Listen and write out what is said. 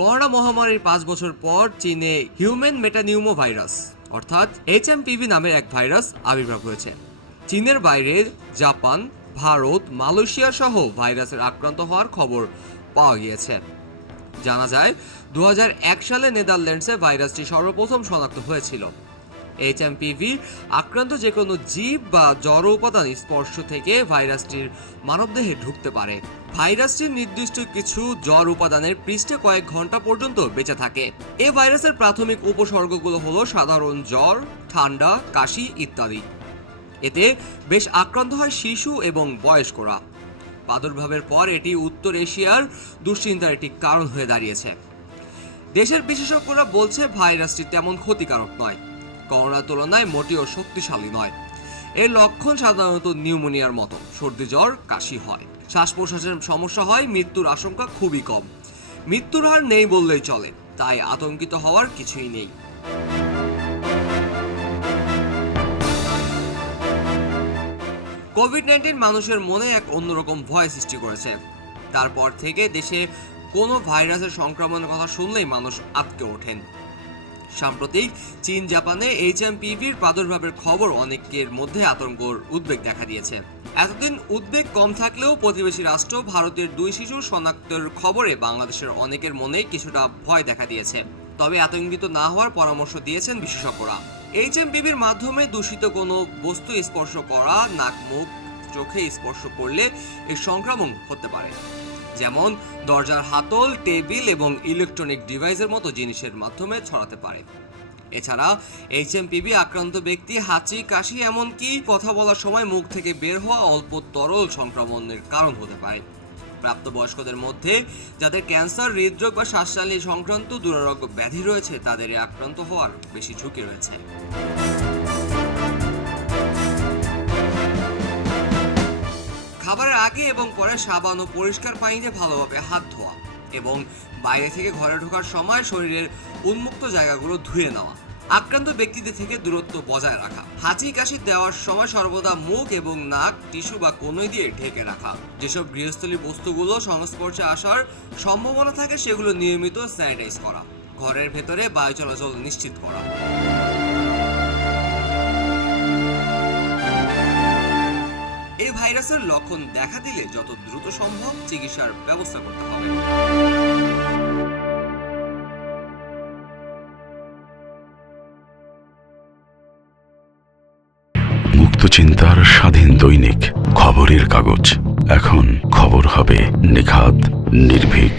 Corona মহামারীর পাঁচ বছর পর চীনে হিউম্যান মেটানিউমো ভাইরাস অর্থাৎ এইচএমপিভি নামের এক ভাইরাস আবির্ভাব হয়েছে। চীনের বাইরে জাপান, ভারত, মালয়েশিয়া সহ ভাইরাসের আক্রান্ত হওয়ার খবর পাওয়া গিয়েছে। জানা যায় দু হাজার এক সালে নেদারল্যান্ডসে ভাইরাসটি সর্বপ্রথম শনাক্ত হয়েছিল। এইচএমপিভি আক্রান্ত যে কোনো জীব বা জড় উপাদান স্পর্শ থেকে ভাইরাসটির মানবদেহে ঢুকতে পারে। ভাইরাসটির নির্দিষ্ট কিছু জ্বর উপাদানের পৃষ্ঠে কয়েক ঘণ্টা পর্যন্ত বেঁচে থাকে। এ ভাইরাসের প্রাথমিক উপসর্গগুলো হলো সাধারণ জ্বর, ঠান্ডা, কাশি ইত্যাদি। এতে বেশ আক্রান্ত হয় শিশু এবং বয়স্করা। প্রাদুর্ভাবের পর এটি উত্তর এশিয়ার দুশ্চিন্তার একটি কারণ হয়ে দাঁড়িয়েছে। দেশের বিশেষজ্ঞরা বলছে, ভাইরাসটি তেমন ক্ষতিকারক নয়। করোনার তুলনায় মোটেও শক্তিশালী নয়। এর লক্ষণ সাধারণত নিউমোনিয়ার মতো। সর্দি জ্বর, কাশি হয়। শ্বাস প্রশ্বাসের সমস্যা হয়, মৃত্যুর আশঙ্কা খুবই কম। মৃত্যুর হার নেই বললেই চলে, তাই আতঙ্কিত হওয়ার কিছুই নেই। কোভিড নাইন্টিন মানুষের মনে এক অন্যরকম ভয় সৃষ্টি করেছে। তারপর থেকে দেশে কোনো ভাইরাসের সংক্রমণের কথা শুনলেই মানুষ আটকে ওঠেন। সাম্প্রতিক চীন জাপানে এইচ এইচএমপিভির প্রাদুর্ভাবের খবর অনেকের মধ্যে আতঙ্কর উদ্বেগ দেখা দিয়েছে। এতদিন উদ্বেগ কম থাকলেও প্রতিবেশী রাষ্ট্র ভারতের দুই শিশুর শনাক্তের খবরে বাংলাদেশের অনেকের মনেই কিছুটা ভয় দেখা দিয়েছে। তবে আতঙ্কিত না হওয়ার পরামর্শ দিয়েছেন বিশেষজ্ঞরা। এইচ এম এইচএমপিভির মাধ্যমে দূষিত কোনো বস্তু স্পর্শ করা, নাক, মুখ, চোখে স্পর্শ করলে এর সংক্রমণ হতে পারে। যেমন দরজার হাতল, টেবিল এবং ইলেকট্রনিক ডিভাইসের মতো জিনিসের মাধ্যমে ছড়াতে পারে। এছাড়া এইচএমপিভি আক্রান্ত ব্যক্তি, হাঁচি, কাশি এমনকি কথা বলার সময় মুখ থেকে বের হওয়া অল্প তরল সংক্রমণের কারণ হতে পারে। প্রাপ্তবয়স্কদের মধ্যে যাদের ক্যান্সার, হৃদরোগ বা শ্বাসনালী সংক্রান্ত দুরারোগ্য ব্যাধি রয়েছে, তাদের আক্রান্ত হওয়ার বেশি ঝুঁকি রয়েছে। আগে এবং পরে সাবান ও পরিষ্কার পানিতে ভালোভাবে হাত ধোয়া এবং বাইরে থেকে ঘরে ঢোকার সময় শরীরের উন্মুক্ত জায়গাগুলো ধুয়ে নেওয়া, আক্রান্ত ব্যক্তিদের থেকে দূরত্ব বজায় রাখা হাঁচি কাশি দেওয়ার সময় সর্বদা মুখ এবং নাক, টিস্যু বা কনুই দিয়ে ঢেকে রাখা, যেসব গৃহস্থলী বস্তুগুলো সংস্পর্শে আসার সম্ভাবনা থাকে সেগুলো নিয়মিত স্যানিটাইজ করা, ঘরের ভেতরে বায়ু চলাচল নিশ্চিত করা। ভাইরাসের লক্ষণ দেখা দিলে যত দ্রুত সম্ভব চিকিৎসার ব্যবস্থা করতে হবে। চিন্তার স্বাধীন দৈনিক খবরের কাগজ। এখন খবর হবে নিখাত, নির্ভীক